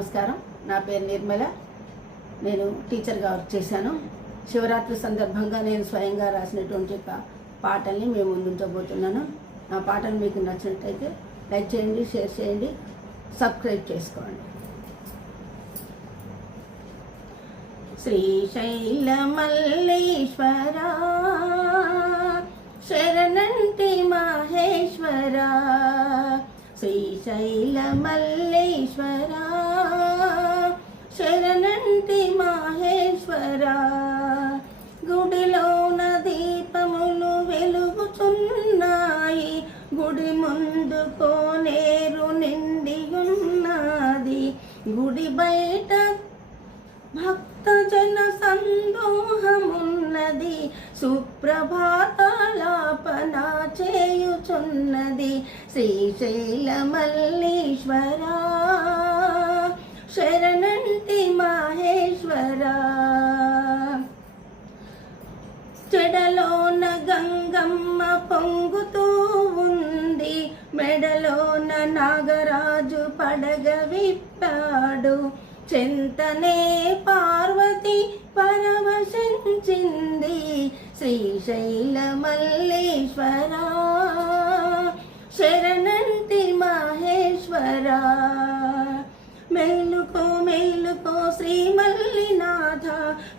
నమస్కారం. నా పేరు నిర్మల. నేను టీచర్గా వర్క్ చేశాను. శివరాత్రి సందర్భంగా నేను స్వయంగా రాసినటువంటి పాటల్ని మేము ముందుంచబోతున్నాను. నా పాటలు మీకు నచ్చినట్లయితే లైక్ చేయండి, షేర్ చేయండి, సబ్స్క్రైబ్ చేసుకోండి. శ్రీశైల మల్లేశ్వర శరణంటి మహేశ్వర, శ్రీశైల మల్లేశ్వర శరణంటి మహేశ్వర. గుడిలోన దీపములు వెలుగుచున్నాయి, గుడి ముందు కోనేరు నిండి ఉన్నది, గుడి బయట భక్తజన సందోహమున్నది, సుప్రభాతాలాపన చేయుచున్నది. శ్రీశైల మల్లేశ్వర శరణంటి మహేశ్వర. చెడలోన గంగమ్మ పొంగుతూ ఉంది, మెడలోన నాగరాజు పడగ విప్పాడు, చింతనే పార్వతి పరవశించింది. శ్రీశైల మల్లేశ్వర శరణంటి మహేశ్వర. మేలుకో మేలుకో శ్రీ మల్లినాథ,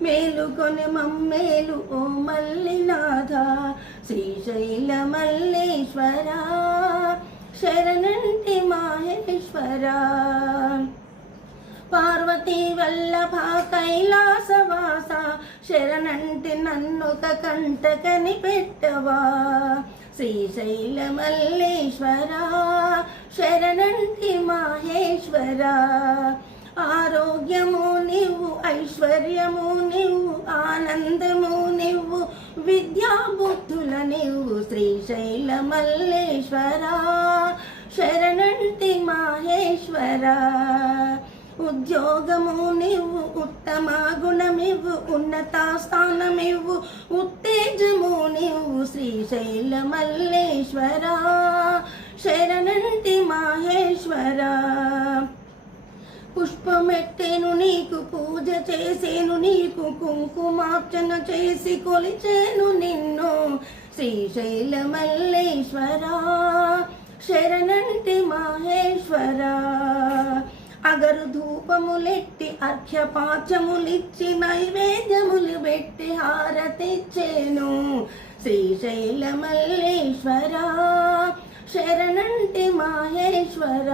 మేలుకొని మమ్మేలు ఓ మల్లినాథ. శ్రీశైల మల్లేశ్వర శరణంటి మహేశ్వర. పార్వతీ వల్లభ కైలాసవాస, శరణంటి నన్నొక కంటకని పెట్టవా. శ్రీశైల మల్లేశ్వర శరణంటి మహేశ్వర. ఆరోగ్యము నీవు, ఐశ్వర్యము నీవు, ఆనందము నీవు, విద్యాబుద్ధుల నీవు. శ్రీశైల మల్లేశ్వర శరణంటి మహేశ్వర. ఉద్యోగము నీవు, ఉత్తమ గుణమివ్వు, ఉన్నత స్థానమివ్వు, ఉత్తేజము నీవు. శ్రీశైల మల్లేశ్వర శరణంటి మహేశ్వర. పుష్పమెట్టెను నీకు, పూజ చేసేను నీకు, కుంకుమార్చన చేసి కొలిచేను నిన్ను. శ్రీశైల మల్లేశ్వర శరణంటి మహేశ్వర. అగరు ధూపములెట్టి అర్ఘ్యపాచములిచ్చి నైవేద్యములు పెట్టి హారతిచ్చేను. శ్రీశైల మల్లేశ్వర శరణంటి మహేశ్వర.